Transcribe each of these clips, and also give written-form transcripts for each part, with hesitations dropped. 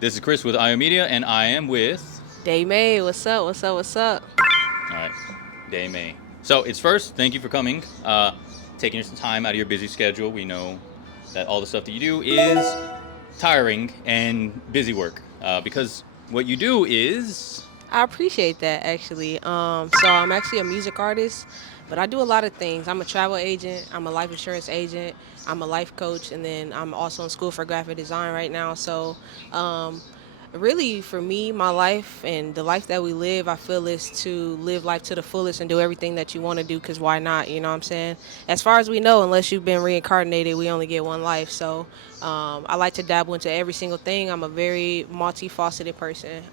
This is Chris with IO Media, and I am with. Day May, what's up? What's up? What's up? All right, Day May. So it's first. Thank you for coming, taking some time out of your busy schedule. We know that all the stuff that you do is tiring and busy work because what you do is. I appreciate that actually. So I'm actually a music artist, but I do a lot of things. I'm a travel agent. I'm a life insurance agent. I'm a life coach, and then I'm also in school for graphic design right now. So, um, really, for me, my life and the life that we live, I feel is to live life to the fullest and do everything that you want to do. Cause why not? You know what I'm saying? As far as we know, unless you've been reincarnated, we only get one life. So, I like to dabble into every single thing. I'm a very multifaceted person.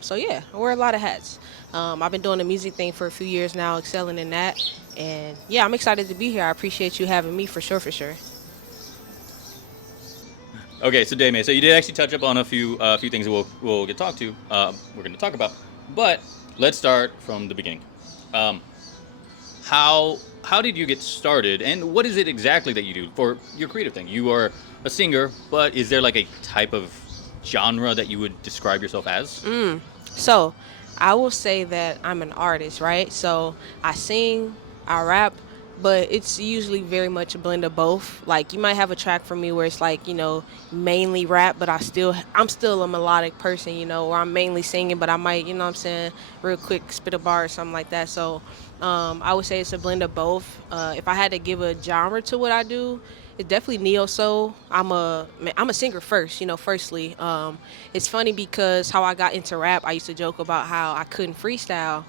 So yeah, I wear a lot of hats. I've been doing the music thing for a few years now, excelling in that. And yeah, I'm excited to be here. I appreciate you having me for sure, for sure. Okay, so Day May. So you did actually touch up on a few things that we'll get talk to. We're going to talk about, but let's start from the beginning. Um, how did you get started, and what is it exactly that you do for your creative thing? You are a singer, but is there like a type of genre that you would describe yourself as? So, I will say that I'm an artist, right? So, I sing, I rap, but it's usually very much a blend of both. Like you might have a track for me where it's like, mainly rap, but I'm still a melodic person, or I'm mainly singing, but I might, you know what I'm saying, real quick spit a bar or something like that. So, I would say it's a blend of both. If I had to give a genre to what I do, it's definitely neo soul. I'm a singer first, firstly. It's funny because how I got into rap, I used to joke about how I couldn't freestyle.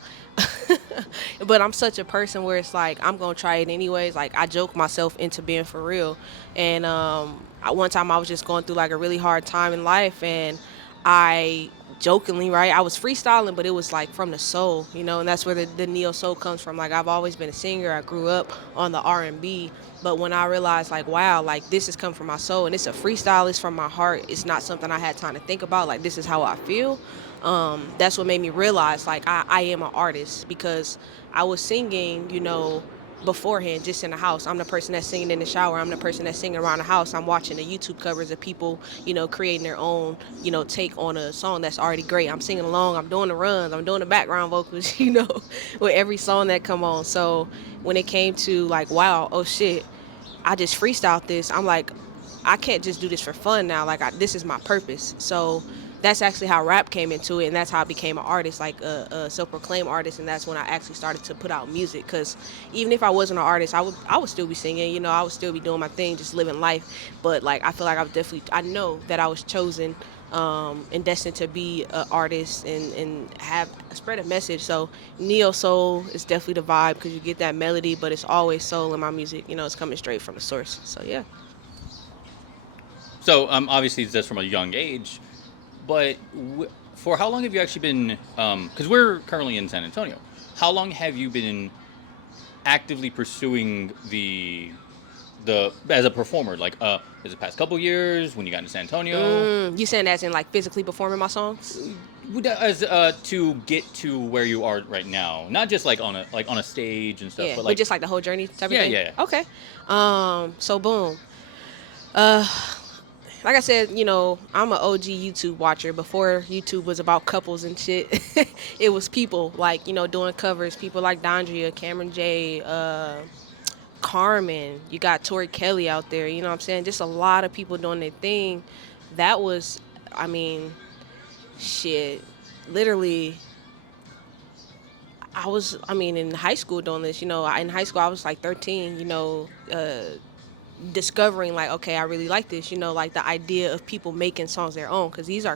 But I'm such a person where it's like I'm gonna try it anyways. Like I joke myself into being for real. And one time I was just going through like a really hard time in life, and I jokingly, right, I was freestyling, but it was like from the soul, and that's where the neo soul comes from. Like I've always been a singer. I grew up on the R&B, but when I realized like, wow, like this has come from my soul, and it's a freestyle, it's from my heart. It's not something I had time to think about. Like this is how I feel. That's what made me realize like I am an artist because I was singing, beforehand just in the house. I'm the person that's singing in the shower. I'm the person that's singing around the house. I'm watching the YouTube covers of people, creating their own, take on a song that's already great. I'm singing along. I'm doing the runs. I'm doing the background vocals, with every song that come on. So when it came to like, wow, oh shit, I just freestyled this. I'm like, I can't just do this for fun now. Like this is my purpose. So that's actually how rap came into it, and that's how I became an artist, like a self-proclaimed artist, and that's when I actually started to put out music. Because even if I wasn't an artist, I would still be singing, I would still be doing my thing, just living life. But like I feel like I know that I was chosen and destined to be an artist and have spread a message. So neo soul is definitely the vibe because you get that melody, but it's always soul in my music. It's coming straight from the source. So yeah. So obviously it's just from a young age, but for how long have you actually been? Because we're currently in San Antonio. How long have you been actively pursuing the as a performer? Like, is it past couple years when you got into San Antonio? You saying that's in like physically performing my songs? As to get to where you are right now, not just like on a stage and stuff, Yeah, but but like just like the whole journey type of yeah, thing. yeah. Okay. So boom. Uh, like I said, I'm an OG YouTube watcher. Before YouTube was about couples and shit, it was people like doing covers. People like Dondria, Cameron J, Carmen. You got Tori Kelly out there. You know what I'm saying? Just a lot of people doing their thing. That was, I mean, shit. Literally, in high school doing this. In high school I was like 13. Discovering like, okay, I really like this, like the idea of people making songs their own, because these are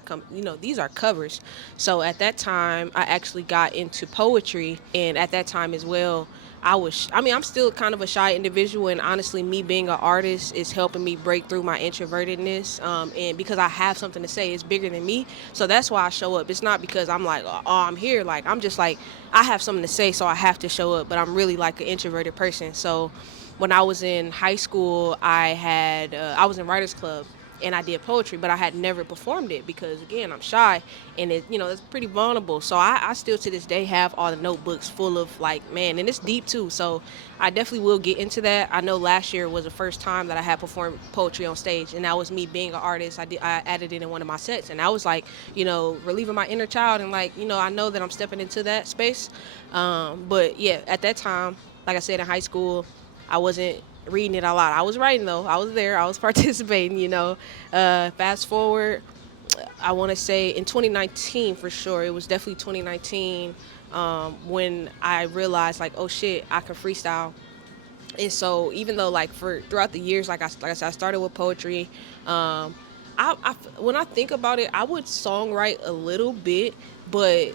covers. So at that time I actually got into poetry, and at that time as well I'm still kind of a shy individual, and honestly me being an artist is helping me break through my introvertedness, and because I have something to say, it's bigger than me. So that's why I show up. It's not because I'm like, oh, I'm here. Like I'm just like, I have something to say, so I have to show up. But I'm really like an introverted person. So when I was in high school, I was in Writers Club, and I did poetry, but I had never performed it because again, I'm shy, and it's pretty vulnerable. So I still to this day have all the notebooks full of like, man, and it's deep too. So I definitely will get into that. I know last year was the first time that I had performed poetry on stage, and that was me being an artist. I added it in one of my sets, and I was like, relieving my inner child, and like, I know that I'm stepping into that space. But yeah, at that time, like I said, in high school, I wasn't reading it a lot. I was writing though. I was there. I was participating. Fast forward, I want to say in 2019 for sure. It was definitely 2019 when I realized like, oh shit, I can freestyle. And so even though like for throughout the years, like I said, I started with poetry. When I think about it, I would songwrite a little bit, but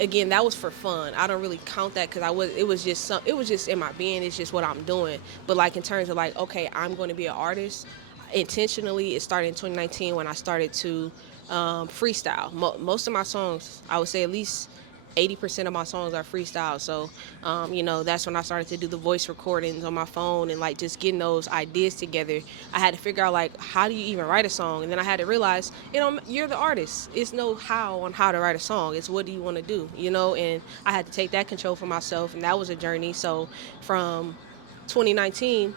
again, that was for fun. I don't really count that because it was just in my being. It's just what I'm doing. But like in terms of like, okay, I'm going to be an artist. Intentionally, it started in 2019 when I started to freestyle. Most of my songs, I would say at least 80% of my songs are freestyle. So, that's when I started to do the voice recordings on my phone and like just getting those ideas together. I had to figure out like, how do you even write a song? And then I had to realize, you're the artist. It's no how on how to write a song. It's what do you want to do, and I had to take that control for myself. And that was a journey. So from 2019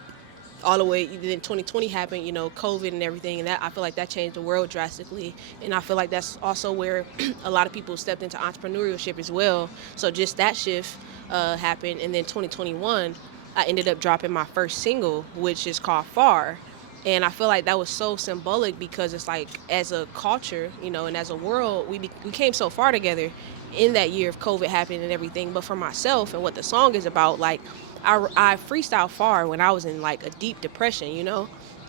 all the way, then 2020 happened, COVID and everything, and that I feel like that changed the world drastically. And I feel like that's also where a lot of people stepped into entrepreneurship as well. So just that shift happened, and then 2021, I ended up dropping my first single, which is called Far. And I feel like that was so symbolic because it's like, as a culture, and as a world, we came so far together in that year of COVID happening and everything. But for myself and what the song is about, like, I freestyle Far when I was in like a deep depression,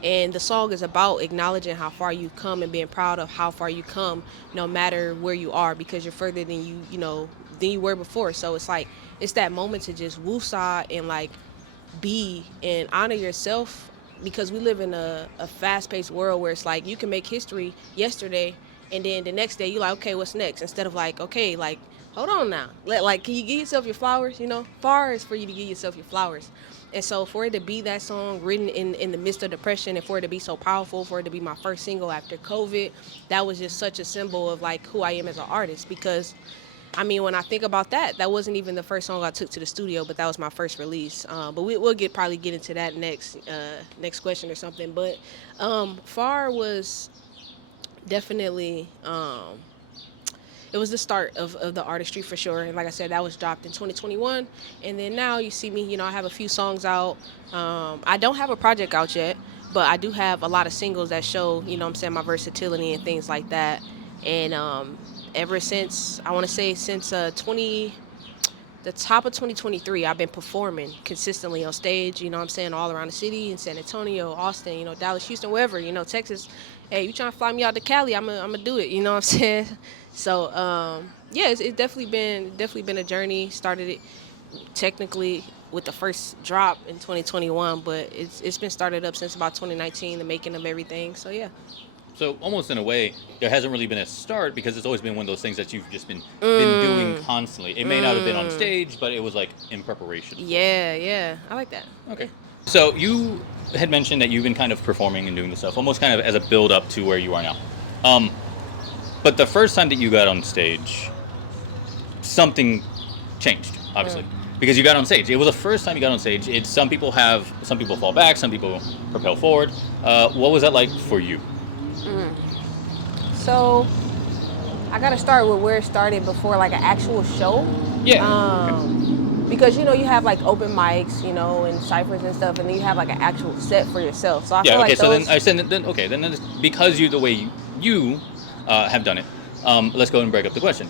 and the song is about acknowledging how far you've come and being proud of how far you come, no matter where you are, because you're further than than you were before. So it's like, it's that moment to just woosah and like be and honor yourself, because we live in a fast-paced world where it's like you can make history yesterday and then the next day you're like, okay, what's next? Instead of like, okay, like, hold on now. Can you give yourself your flowers? Far is for you to give yourself your flowers. And so for it to be that song written in the midst of depression, and for it to be so powerful, for it to be my first single after COVID, that was just such a symbol of like who I am as an artist. Because I mean, when I think about that, that wasn't even the first song I took to the studio, but that was my first release. But we'll probably get into that next question or something. But Far was definitely it was the start of the artistry for sure. And like I said, that was dropped in 2021. And then now you see me, I have a few songs out. I don't have a project out yet, but I do have a lot of singles that show, my versatility and things like that. And ever since, I want to say since the top of 2023, I've been performing consistently on stage, all around the city, in San Antonio, Austin, Dallas, Houston, wherever, Texas. Hey, you trying to fly me out to Cali, I'm gonna do it, you know what I'm saying? So, yeah, it's definitely been a journey. Started it technically with the first drop in 2021, but it's been started up since about 2019, the making of everything. So, yeah. So almost in a way, there hasn't really been a start because it's always been one of those things that you've just been doing constantly. It may not have been on stage, but it was like in preparation. Yeah, I like that. Okay. So you had mentioned that you've been kind of performing and doing this stuff almost kind of as a build up to where you are now. But the first time that you got on stage, something changed, obviously. Because you got on stage. It was the first time you got on stage. Some people fall back, some people propel forward. What was that like for you? So I gotta start with where it started before like an actual show. Yeah. Because you have like open mics, and ciphers and stuff, and then you have like an actual set for yourself. So I feel like then it's because you the way you have done it. Let's go and break up the question.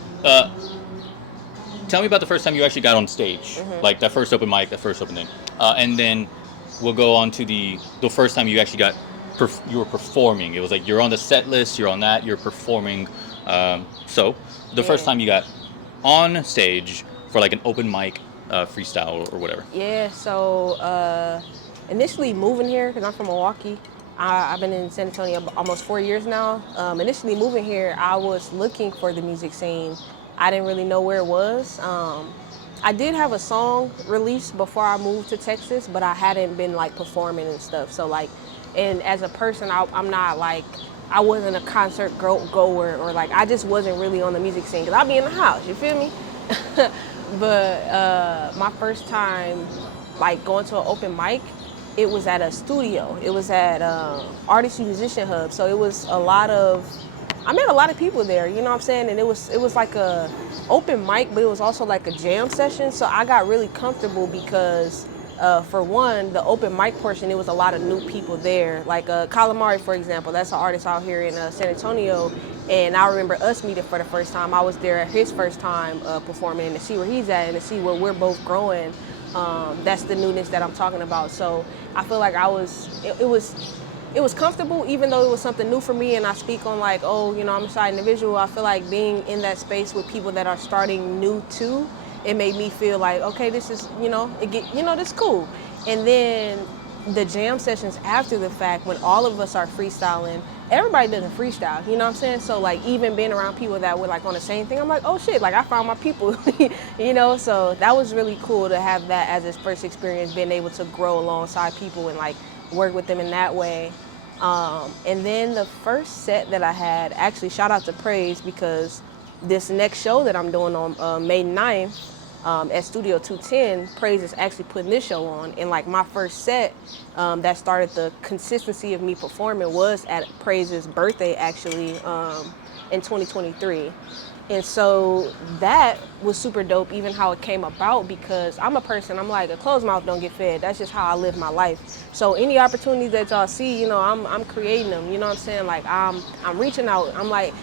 Tell me about the first time you actually got on stage, like that first open mic, that first open thing, and then we'll go on to the first time you actually you were performing. It was like you're on the set list, you're on that, you're performing. So the first time you got on stage for like an open mic, freestyle or whatever. Yeah. So initially moving here, because I'm from Milwaukee. I've been in San Antonio almost 4 years now. Initially moving here, I was looking for the music scene. I didn't really know where it was. I did have a song released before I moved to Texas, but I hadn't been like performing and stuff. So like And as a person, I'm not like, I wasn't a concert goer, or like I just wasn't really on the music scene because I'll be in the house. You feel me? But my first time like going to an open mic, it was at a studio. It was at Artist Musician Hub. So it was a lot of, I met a lot of people there, you know what I'm saying? And it was like a open mic, but it was also like a jam session. So I got really comfortable because for one, the open mic portion, it was a lot of new people there. Like Calamari, for example, that's an artist out here in San Antonio. And I remember us meeting for the first time. I was there at his first time performing, and to see where he's at and to see where we're both growing. That's the newness that I'm talking about. So I feel like it was comfortable, even though it was something new for me. And I speak on like, oh, you know, I'm a shy individual. I feel like being in that space with people that are starting new too, it made me feel like, okay, this is, this is cool. And then the jam sessions after the fact, when all of us are freestyling, everybody doesn't freestyle, you know what I'm saying? So like even being around people that were like on the same thing, I'm like, oh shit, like I found my people, So that was really cool to have that as his first experience, being able to grow alongside people and like work with them in that way. And then the first set that I had, actually shout out to Praise, because this next show that I'm doing on May 9th at Studio 210, Praise is actually putting this show on. And like my first set that started the consistency of me performing was at Praise's birthday, actually, in 2023. And so that was super dope, even how it came about, because I'm a person, I'm like, a closed mouth don't get fed. That's just how I live my life. So any opportunities that y'all see, I'm creating them, you know what I'm saying? Like I'm reaching out. I'm like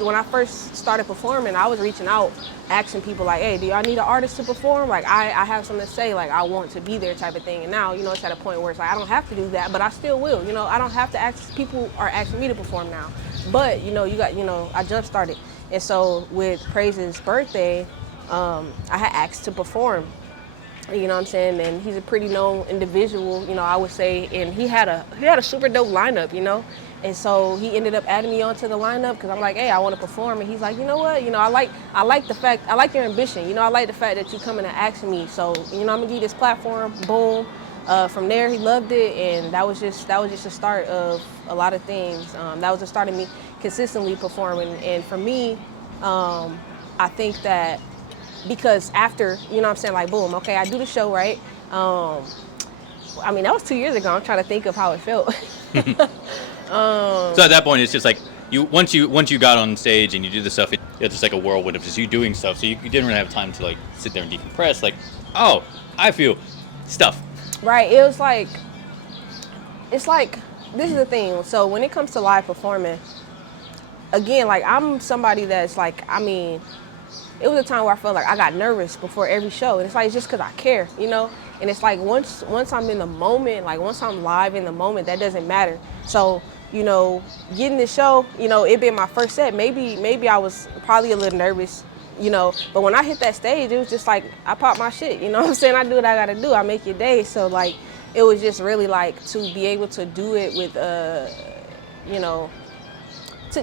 when I first started performing, I was reaching out, asking people like, hey, do y'all need an artist to perform? Like I have something to say, like I want to be there type of thing. And now, it's at a point where it's like, I don't have to do that, but I still will, I don't have to ask, people are asking me to perform now. But, I jump started. And so with Praise's birthday, I had asked to perform, you know what I'm saying? And he's a pretty known individual, I would say, and he had a super dope lineup, And so he ended up adding me onto the lineup because I'm like, hey, I want to perform. And he's like, you know what? I like the fact, I like your ambition. I like the fact that you coming and asking me. So, I'm gonna give you this platform. Boom. From there, he loved it, and that was just the start of a lot of things. That was the start of me consistently performing. And for me, I think that because after, what I'm saying, like, boom, okay, I do the show, right? That was 2 years ago. I'm trying to think of how it felt. So at that point, it's just like once you got on stage and you did the stuff, it's just like a whirlwind of just you doing stuff. So you didn't really have time to like sit there and decompress. Like, oh, I feel stuff. Right. It's like, this is the thing. So when it comes to live performing, again, like I'm somebody that's like, it was a time where I felt like I got nervous before every show. And it's like, it's just because I care, And it's like once I'm in the moment, like once I'm live in the moment, that doesn't matter. So, getting this show, it being my first set, maybe I was probably a little nervous, but when I hit that stage, it was just like, I pop my shit, you know what I'm saying? I do what I gotta do, I make your day. So like, it was just really like to be able to do it with,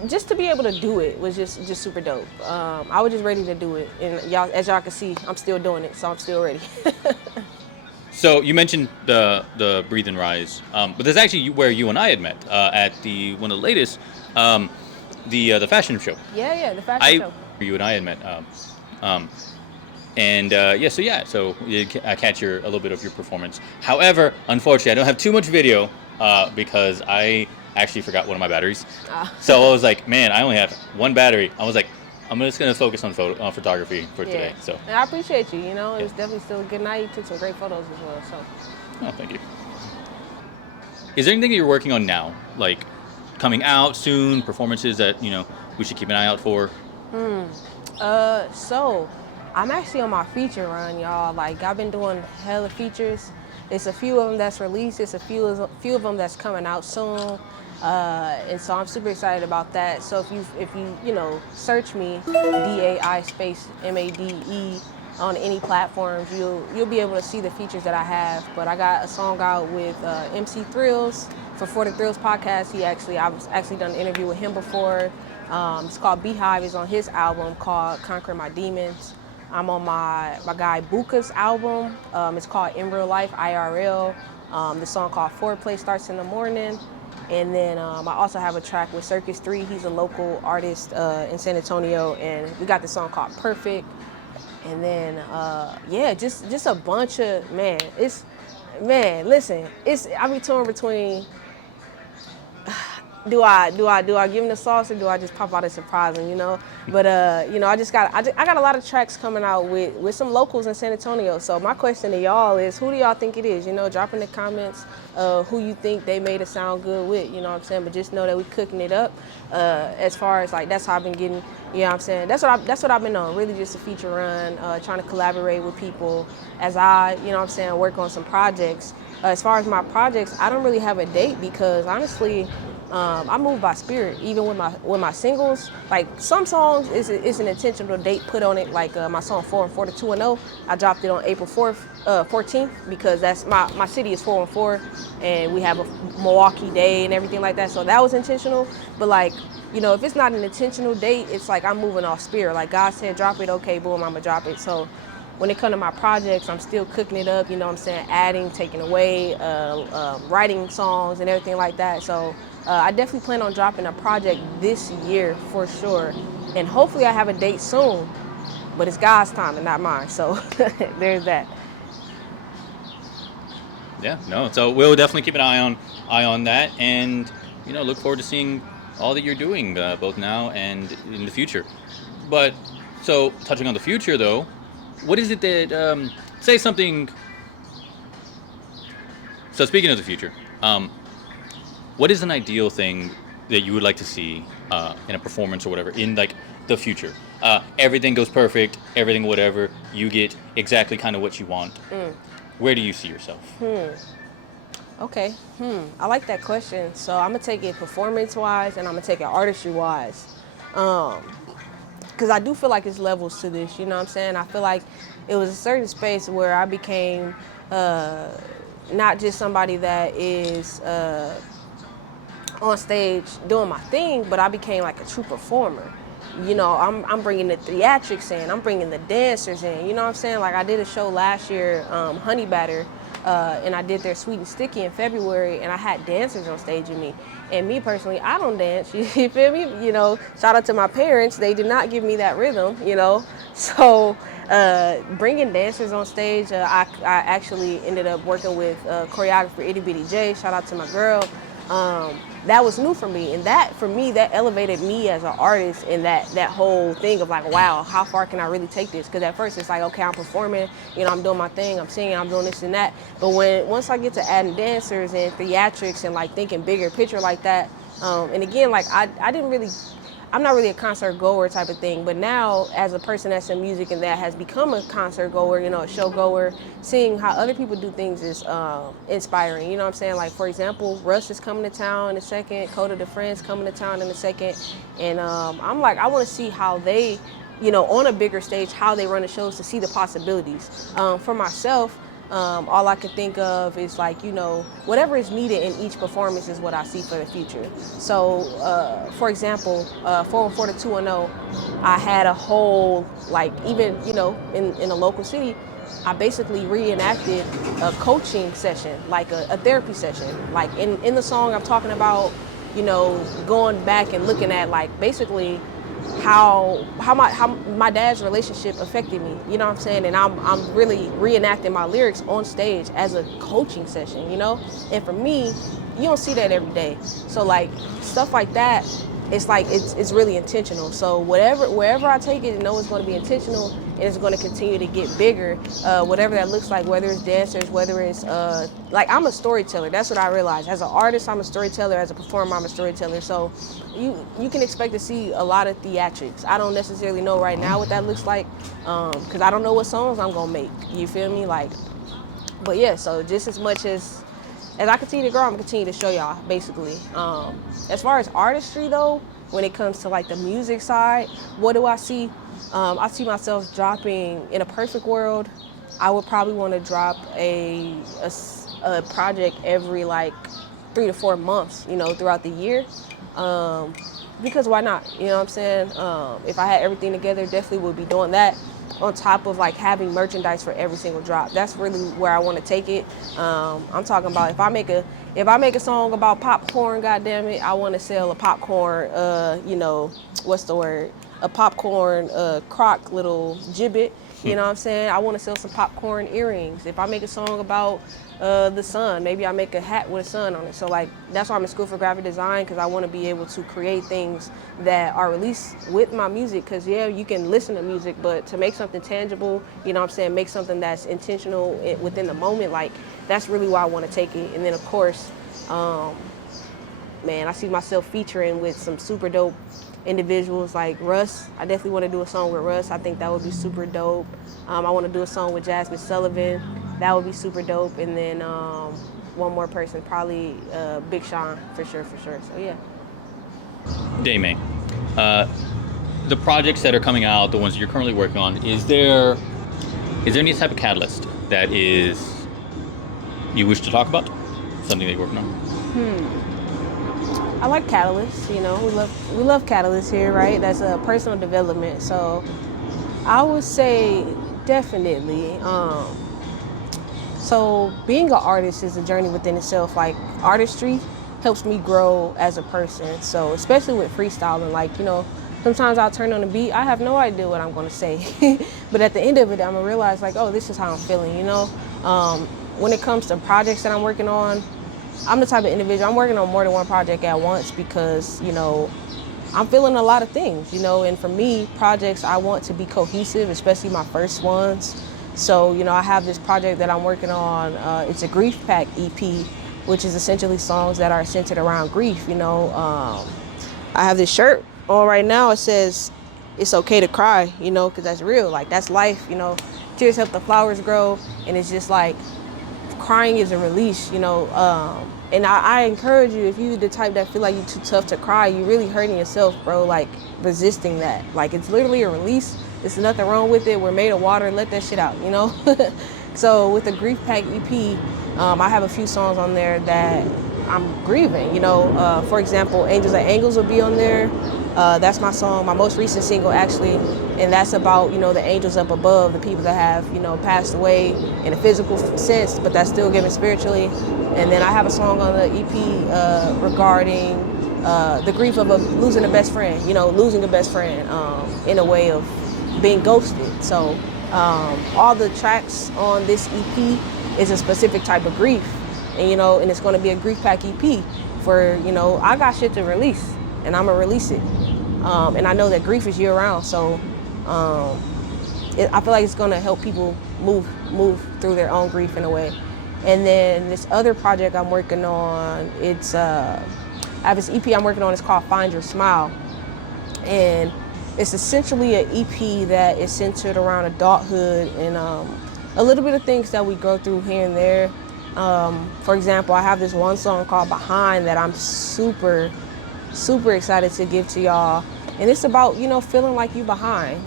just to be able to do it was just super dope. I was just ready to do it. And y'all, as y'all can see, I'm still doing it, so I'm still ready. So you mentioned the Breathe and Rise, but that's actually where you and I had met at one of the latest, the fashion show. Yeah, the fashion show. You and I had met, so I catch a little bit of your performance. However, unfortunately, I don't have too much video because I actually forgot one of my batteries. So I was like, man, I only have one battery. I was like, I'm just gonna focus on photography for today. So and I appreciate you. It was definitely still a good night. You took some great photos as well. So. Oh, thank you. Is there anything that you're working on now, like coming out soon, performances that we should keep an eye out for? So I'm actually on my feature run, y'all. Like I've been doing hella features. It's a few of them that's released. It's a few of them that's coming out soon. And so I'm super excited about that. So if you search me, DAI space MADE on any platforms, you'll be able to see the features that I have. But I got a song out with MC Thrills for the Thrills podcast. I've actually done an interview with him before. It's called Beehive. It's on his album called Conquer My Demons. I'm on my guy Buka's album. It's called In Real Life, IRL. The song called Foreplay starts in the morning. And then I also have a track with Circus 3. He's a local artist in San Antonio. And we got the song called Perfect. And then, yeah, just a bunch of, listen, I be torn between, do I give him the sauce or do I just pop out and surprise him, you know? But you know, I got a lot of tracks coming out with some locals in San Antonio. So my question to y'all is, who do y'all think it is? You know, drop in the comments who you think they made it sound good with, you know what I'm saying? But just know that we cooking it up. As far as like, that's how I've been getting, you know what I'm saying? That's what I've been on, really just a feature run, trying to collaborate with people as I, you know what I'm saying, work on some projects. As far as my projects, I don't really have a date because honestly, I move by spirit. Even with my singles, like some songs is an intentional date put on it. Like my song 414 to 210, I dropped it on April 14th because that's my city is 414, and we have a Milwaukee day and everything like that. So that was intentional. But like, you know, if it's not an intentional date, it's like I'm moving off spirit. Like God said, drop it. Okay, boom, I'ma drop it. So when it comes to my projects, I'm still cooking it up. You know what I'm saying? Adding, taking away, writing songs and everything like that. So. I definitely plan on dropping a project this year for sure. And hopefully I have a date soon, but it's God's time and not mine. So there's that. Yeah, no. So we'll definitely keep an eye on that, and you know, look forward to seeing all that you're doing, both now and in the future. But so touching on the future though, what is it that say something? So speaking of the future, what is an ideal thing that you would like to see in a performance or whatever in like the future? Everything goes perfect, everything whatever, you get exactly kind of what you want. Where do you see yourself? Okay. I like that question. So I'm gonna take it performance-wise and I'm gonna take it artistry-wise. Because I do feel like it's levels to this, you know what I'm saying? I feel like it was a certain space where I became not just somebody that is on stage doing my thing, but I became like a true performer. You know, I'm bringing the theatrics in, I'm bringing the dancers in, you know what I'm saying? Like I did a show last year, Honey Batter, and I did their Sweet and Sticky in February, and I had dancers on stage with me. And me personally, I don't dance, you feel me? You know, shout out to my parents, they did not give me that rhythm, you know? So bringing dancers on stage, I actually ended up working with choreographer Itty Bitty J, shout out to my girl. That was new for me, and that for me that elevated me as an artist in that whole thing of like, wow, how far can I really take this? Because at first it's like, okay, I'm performing, you know, I'm doing my thing, I'm singing, I'm doing this and that, but once I get to adding dancers and theatrics and like thinking bigger picture like that, and again, like I'm not really a concert goer type of thing, but now as a person that's in music and that has become a concert goer, you know, a show goer, seeing how other people do things is inspiring. You know what I'm saying? Like, for example, Russ is coming to town in a second, Coda the Friends coming to town in a second, and I'm like, I want to see how they, you know, on a bigger stage, how they run the shows to see the possibilities. For myself, all I can think of is like, you know, whatever is needed in each performance is what I see for the future. So, for example, 414 to 210, I had a whole, like, even, you know, in a local city, I basically reenacted a coaching session, like a therapy session. Like in the song, I'm talking about, you know, going back and looking at like basically how my dad's relationship affected me, you know what I'm saying? And I'm really reenacting my lyrics on stage as a coaching session, you know? And for me, you don't see that every day. So like stuff like that, it's like it's really intentional. So wherever I take it, I know it's going to be intentional and it's going to continue to get bigger. Whatever that looks like, whether it's dancers, whether it's like I'm a storyteller. That's what I realized. As an artist, I'm a storyteller. As a performer, I'm a storyteller. So you can expect to see a lot of theatrics. I don't necessarily know right now what that looks like because I don't know what songs I'm gonna make. You feel me? Like, but yeah. So just as much as I continue to grow, I'm gonna continue to show y'all, basically. As far as artistry, though, when it comes to like the music side, what do I see? I see myself dropping, in a perfect world, I would probably want to drop a project every like 3 to 4 months, you know, throughout the year. because why not? You know what I'm saying? If I had everything together, definitely would be doing that. On top of like having merchandise for every single drop, that's really where I want to take it. I'm talking about if I make a song about popcorn, goddamn it, I want to sell a popcorn. What's the word? A popcorn crock little gibbet. You know what I'm saying? I want to sell some popcorn earrings. If I make a song about the sun, maybe I make a hat with a sun on it. So like that's why I'm in school for graphic design, because I want to be able to create things that are released with my music. Because yeah, you can listen to music, but to make something tangible, you know what I'm saying, make something that's intentional within the moment, like that's really why I want to take it. And then of course, man, I see myself featuring with some super dope individuals like Russ. I definitely want to do a song with Russ. I think that would be super dope. I want to do a song with Jasmine Sullivan. That would be super dope. And then one more person, probably Big Sean, for sure. So yeah. Dame, the projects that are coming out, the ones that you're currently working on, is there any type of catalyst that is you wish to talk about? Something that you're working on? I like Catalyst. You know, we love Catalyst here, right? That's a personal development. So I would say definitely. So being an artist is a journey within itself. Like artistry helps me grow as a person. So especially with freestyling, like, you know, sometimes I'll turn on a beat, I have no idea what I'm gonna say. But at the end of it, I'm gonna realize like, oh, this is how I'm feeling, you know? When it comes to projects that I'm working on, I'm the type of individual, I'm working on more than one project at once because, you know, I'm feeling a lot of things, you know, and for me, projects, I want to be cohesive, especially my first ones. So, you know, I have this project that I'm working on, it's a Grief Pack EP, which is essentially songs that are centered around grief, you know. I have this shirt on right now, it says, it's okay to cry, you know, because that's real, like that's life, you know. Tears help the flowers grow, and it's just like, crying is a release, you know, and I encourage you, if you're the type that feel like you're too tough to cry, you're really hurting yourself, bro, like resisting that. Like it's literally a release. There's nothing wrong with it. We're made of water. Let that shit out, you know? So with the Grief Pack EP, I have a few songs on there that I'm grieving, you know. For example, Angels at Angles will be on there. That's my song, my most recent single actually, and that's about, you know, the angels up above, the people that have, you know, passed away in a physical sense, but that's still given spiritually. And then I have a song on the EP regarding the grief of losing a best friend, you know, losing a best friend in a way of being ghosted. So all the tracks on this EP is a specific type of grief, and you know, and it's going to be a Grief Pack EP for, you know, I got shit to release, and I'm gonna release it. And I know that grief is year round, so I feel like it's gonna help people move through their own grief in a way. And then this other project I'm working on, it's I have this EP I'm working on. It's called Find Your Smile, and it's essentially an EP that is centered around adulthood and a little bit of things that we go through here and there. For example, I have this one song called Behind that I'm super excited to give to y'all, and it's about, you know, feeling like you behind.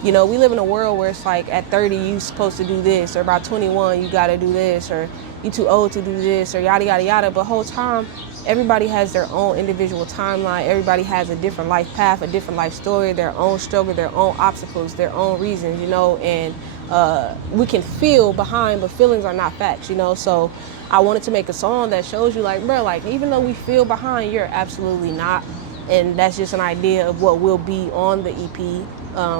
You know, we live in a world where it's like at 30 you supposed to do this, or by 21 you gotta do this, or you too old to do this, or yada yada yada. But whole time, everybody has their own individual timeline. Everybody has a different life path, a different life story, their own struggle, their own obstacles, their own reasons, you know. And we can feel behind, but feelings are not facts, you know. So I wanted to make a song that shows you, like, bro, like, even though we feel behind, you're absolutely not. And that's just an idea of what will be on the EP,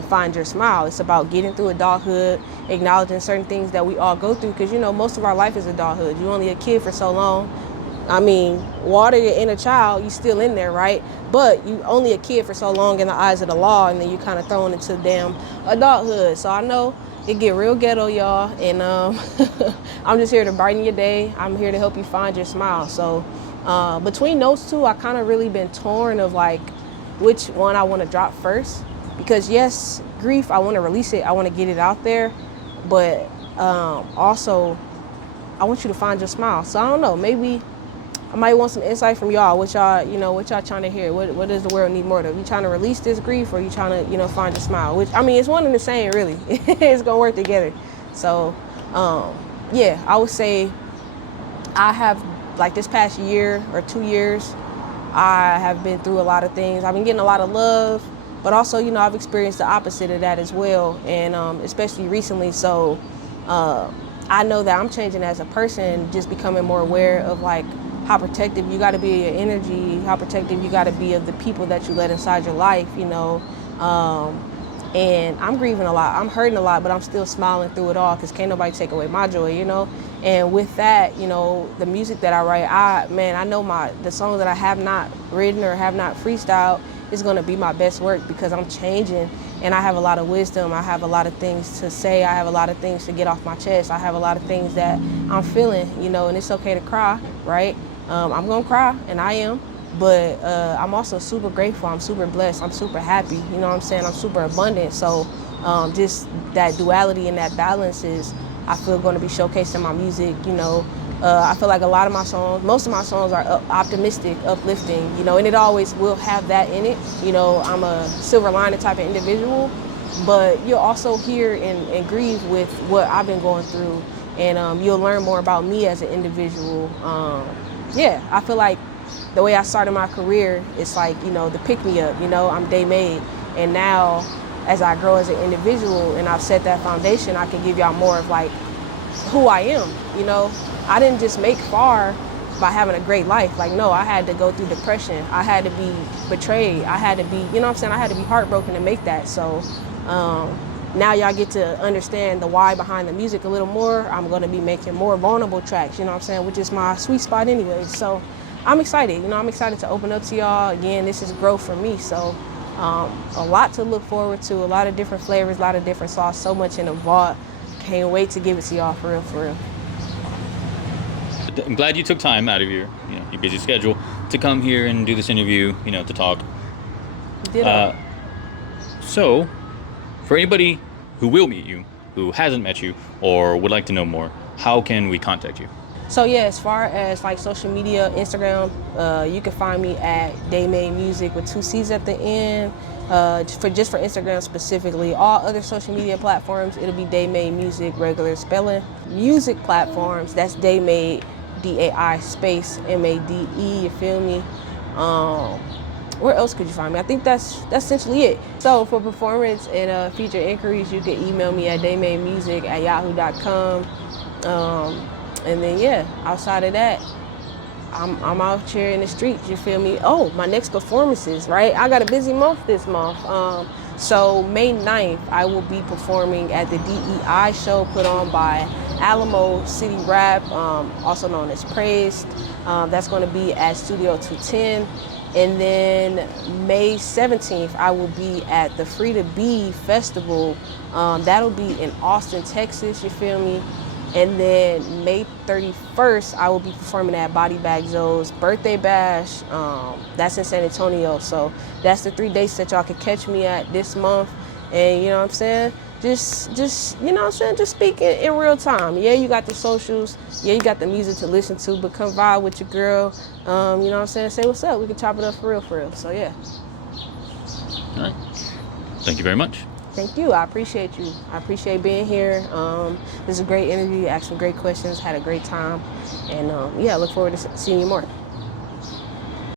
Find Your Smile. It's about getting through adulthood, acknowledging certain things that we all go through, because, you know, most of our life is adulthood. You're only a kid for so long. I mean, water your inner child, you still in there, right? But you only a kid for so long in the eyes of the law, and then you kind of thrown into damn adulthood. So I know it get real ghetto, y'all, and I'm just here to brighten your day. I'm here to help you find your smile. So between those two, I kind of really been torn of like which one I want to drop first, because yes, grief, I want to release it, I want to get it out there, but also I want you to find your smile. So I don't know, maybe I might want some insight from y'all. What y'all, you know, what y'all trying to hear? What does the world need more of? You trying to release this grief, or you trying to, you know, find your smile? Which, I mean, it's one and the same, really. It's gonna work together. So, yeah, I would say I have, like, this past year or 2 years, I have been through a lot of things. I've been getting a lot of love, but also, I've experienced the opposite of that as well, and especially recently. So I know that I'm changing as a person, just becoming more aware of like how protective you got to be of your energy, how protective you got to be of the people that you let inside your life. And I'm grieving a lot, I'm hurting a lot, but I'm still smiling through it all because can't nobody take away my joy. And with that, the music that I write, I know the songs that I have not written or have not freestyled is going to be my best work because I'm changing and I have a lot of wisdom. I have a lot of things to say. I have a lot of things to get off my chest. I have a lot of things that I'm feeling, and it's okay to cry, right? I'm going to cry, and I am. But I'm also super grateful. I'm super blessed. I'm super happy. You know what I'm saying? I'm super abundant. So just that duality and that balance is, I feel, going to be showcased in my music. I feel like a lot of my songs, most of my songs are optimistic, uplifting, and it always will have that in it. I'm a silver lining type of individual, but you'll also hear and grieve with what I've been going through, and you'll learn more about me as an individual. I feel like the way I started my career, it's like, the pick me up, I'm day made. And now as I grow as an individual and I've set that foundation, I can give y'all more of like who I am. I didn't just make far by having a great life. Like, no, I had to go through depression. I had to be betrayed. I had to be, I had to be heartbroken to make that. So now y'all get to understand the why behind the music a little more. I'm going to be making more vulnerable tracks, which is my sweet spot anyway. So I'm excited. I'm excited to open up to y'all. Again, this is growth for me. So a lot to look forward to, a lot of different flavors, a lot of different sauce, so much in the vault. Can't wait to give it to y'all for real, for real. I'm glad you took time out of your busy schedule to come here and do this interview, to talk. Ditto. So, for anybody who will meet you, who hasn't met you, or would like to know more, how can we contact you? So yeah, as far as like social media, Instagram, you can find me at Daymade Music with 2 C's at the end. For Instagram specifically, all other social media platforms, it'll be Daymade Music, regular spelling. Music platforms, that's Daymade, DAI space MADE. You feel me? Where else could you find me? I think that's essentially it. So for performance and feature inquiries, you can email me at daymademusic@yahoo.com. And then outside of that, I'm out here in the streets, you feel me? Oh, my next performances, right? I got a busy month this month. So May 9th, I will be performing at the DEI show put on by Alamo City Rap, also known as Praised. That's going to be at Studio 210. And then May 17th, I will be at the Free to Be Festival. That'll be in Austin, Texas, you feel me? And then May 31st, I will be performing at Body Bag Zoe's birthday bash. That's in San Antonio. So that's the 3 dates that y'all can catch me at this month. And you know what I'm saying? Just just speak in real time. Yeah, you got the socials. Yeah, you got the music to listen to, but come vibe with your girl. You know what I'm saying? Say what's up. We can chop it up for real, for real. So yeah. All right. Thank you very much. Thank you. I appreciate you. I appreciate being here. This is a great interview. You asked some great questions. Had a great time. And I look forward to seeing you more.